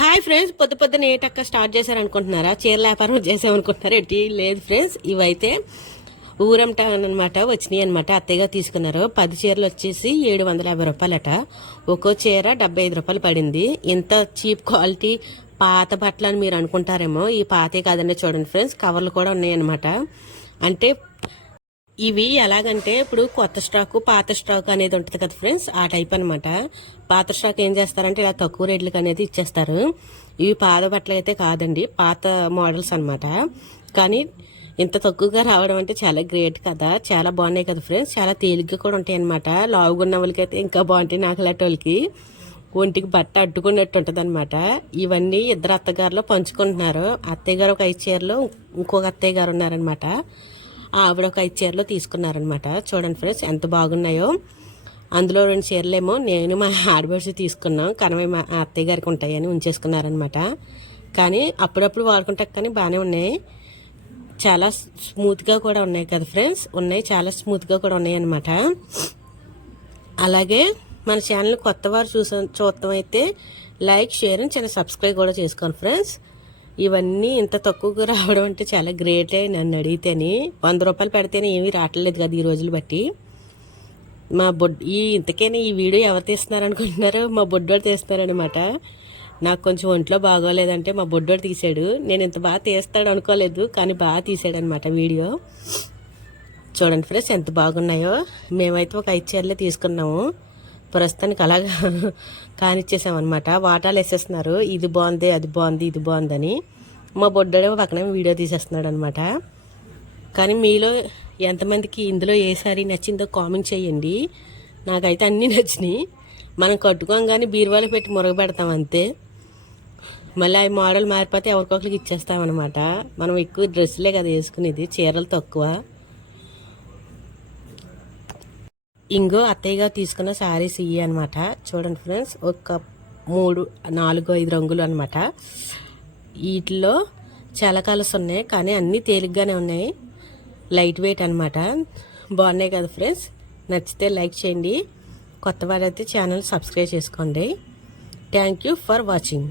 Hi friends, పొద్దున ఏటక్క start చేశారనుకుంటున్నారా? చీరల వ్యాపారం చేసామనుకుంటున్నారా? ఏంటి లేదు ఫ్రెండ్స్, ఇవైతే ఊరంట అనమాట వచ్చినాయి అనమాట. అత్తయ్యగా తీసుకున్నారు. 10 చీరలు వచ్చేసి 750 రూపాయలట. ఒక్కో చీర 75 రూపాయలు పడింది. ఇంత చీప్ క్వాలిటీ పాత బట్టలు అని మీరు అనుకుంటారేమో. ఈ పాతే కాదండి, చూడండి ఫ్రెండ్స్, కవర్లు కూడా ఉన్నాయన్నమాట. అంటే ఇవి ఎలాగంటే ఇప్పుడు కొత్త స్టాక్ పాత స్టాక్ అనేది ఉంటుంది కదా ఫ్రెండ్స్, ఆ టైప్ అనమాట. పాత స్టాక్ ఏం చేస్తారంటే ఇలా తక్కువ రేట్లకు అనేది ఇచ్చేస్తారు. ఇవి పాత బట్టలు అయితే కాదండి, పాత మోడల్స్ అనమాట. కానీ ఇంత తక్కువగా రావడం అంటే చాలా గ్రేట్ కదా. చాలా బాగున్నాయి కదా ఫ్రెండ్స్, చాలా తేలిగ్గా కూడా ఉంటాయి అనమాట. లావుగున్న వాళ్ళకైతే ఇంకా బాగుంటాయి. నాకు లాంటి వాళ్ళకి ఒంటికి బట్ట అడ్డుకున్నట్టు ఉంటుంది అనమాట. ఇవన్నీ ఇద్దరు అత్తగారులో పంచుకుంటున్నారు. అత్తయ్య గారు ఒక 5 చీరలు, ఇంకొక అత్తయ్య గారు ఉన్నారనమాట. ఆవిడ ఒక 5 చీరలు తీసుకున్నారనమాట. చూడండి ఫ్రెండ్స్ ఎంత బాగున్నాయో. అందులో 2 చీరలేమో నేను మా ఆడబడిసి తీసుకున్నాం, కానీ మా అత్తయ్య గారికి ఉంటాయని ఉంచేసుకున్నారనమాట. కానీ అప్పుడప్పుడు వాడుకుంటాక కానీ బాగానే ఉన్నాయి. చాలా స్మూత్గా కూడా ఉన్నాయి కదా ఫ్రెండ్స్, ఉన్నాయి, చాలా స్మూత్గా కూడా ఉన్నాయి అనమాట. అలాగే మన ఛానల్ కొత్త వారు చూడటం అయితే లైక్, షేర్, చిన్న సబ్స్క్రైబ్ కూడా చేసుకోండి ఫ్రెండ్స్. ఇవన్నీ ఇంత తక్కువగా రావడం అంటే చాలా గ్రేటే. నన్ను అడిగితేనే 100 రూపాయలు పెడితేనే ఏమీ రావట్లేదు కదా ఈ రోజులు బట్టి. ఇంతకైనా ఈ వీడియో ఎవరు తీస్తున్నారు అనుకుంటున్నారు? మా బొడ్డోడు తీస్తున్నారనమాట. నాకు కొంచెం ఒంట్లో బాగోలేదంటే మా బొడ్డోడు తీసాడు. నేను ఇంత బాగా తీస్తాడు అనుకోలేదు, కానీ బాగా తీసాడనమాట వీడియో. చూడండి ఫ్రెండ్స్ ఎంత బాగున్నాయో. మేమైతే ఒక 5 చీరలే తీసుకున్నాము. ప్రస్తుతానికి అలాగా కానిచ్చేసామన్నమాట. వాటాలు వేసేస్తున్నారు, ఇది బాగుంది, అది బాగుంది, ఇది బాగుందని. మా బొడ్డోడే పక్కన వీడియో తీసేస్తున్నాడు అనమాట. కానీ మీలో ఎంతమందికి ఇందులో ఏ సారీ నచ్చిందో కామెంట్ చేయండి. నాకైతే అన్నీ నచ్చినాయి. మనం కట్టుకోగానే బీరువాలో పెట్టి మురగబెడతాం అంతే. మళ్ళీ ఆ మోడల్ మారిపోతే ఎవరికొకరికి ఇచ్చేస్తామన్నమాట. మనం ఎక్కువ డ్రెస్సులే కదా వేసుకునేది, చీరలు తక్కువ. ఇంకో అత్తయ్యగా తీసుకున్న శారీస్ ఇవి అనమాట. చూడండి ఫ్రెండ్స్, ఒక 3, 4, 5 రంగులు అనమాట. వీటిలో చాలా కలర్స్ ఉన్నాయి, కానీ అన్నీ తేలిగ్గానే ఉన్నాయి. లైట్ వెయిట్ అనమాట. బాగున్నాయి కదా ఫ్రెండ్స్. నచ్చితే లైక్ చేయండి. కొత్త వారైతే ఛానల్ సబ్స్క్రైబ్ చేసుకోండి. Thank you for watching.